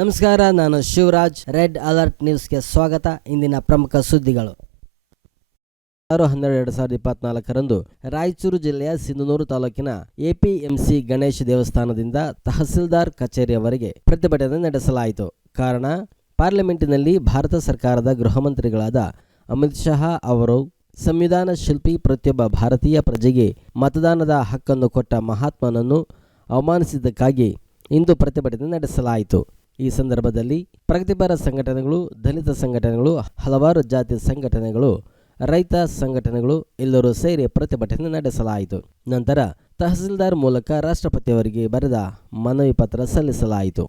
ನಮಸ್ಕಾರ, ನಾನು Shivraj. Red alert ನ್ಯೂಸ್ಗೆ ಸ್ವಾಗತ. ಇಂದಿನ ಪ್ರಮುಖ ಸುದ್ದಿಗಳು. 6-12-2024 ರಾಯಚೂರು ಜಿಲ್ಲೆಯ ಸಿಂಧನೂರು ತಾಲೂಕಿನ ಎಪಿಎಂಸಿ ಗಣೇಶ ದೇವಸ್ಥಾನದಿಂದ ತಹಸೀಲ್ದಾರ್ ಕಚೇರಿಯವರೆಗೆ ಪ್ರತಿಭಟನೆ ನಡೆಸಲಾಯಿತು. ಕಾರಣ, ಪಾರ್ಲಿಮೆಂಟಿನಲ್ಲಿ ಭಾರತ ಸರ್ಕಾರದ ಗೃಹ ಮಂತ್ರಿಗಳಾದ ಅಮಿತ್ ಶಾ ಅವರು ಸಂವಿಧಾನ ಶಿಲ್ಪಿ ಪ್ರತಿಯೊಬ್ಬ ಭಾರತೀಯ ಪ್ರಜೆಗೆ ಮತದಾನದ ಹಕ್ಕನ್ನು ಕೊಟ್ಟ ಮಹಾತ್ಮನನ್ನು ಅವಮಾನಿಸಿದ್ದಕ್ಕಾಗಿ ಇಂದು ಪ್ರತಿಭಟನೆ ನಡೆಸಲಾಯಿತು. ಈ ಸಂದರ್ಭದಲ್ಲಿ ಪ್ರಗತಿಪರ ಸಂಘಟನೆಗಳು, ದಲಿತ ಸಂಘಟನೆಗಳು, ಹಲವಾರು ಜಾತಿ ಸಂಘಟನೆಗಳು, ರೈತ ಸಂಘಟನೆಗಳು ಎಲ್ಲರೂ ಸೇರಿ ಪ್ರತಿಭಟನೆ ನಡೆಸಲಾಯಿತು. ನಂತರ ತಹಸೀಲ್ದಾರ್ ಮೂಲಕ ರಾಷ್ಟ್ರಪತಿಯವರಿಗೆ ಬರೆದ ಮನವಿ ಪತ್ರ ಸಲ್ಲಿಸಲಾಯಿತು.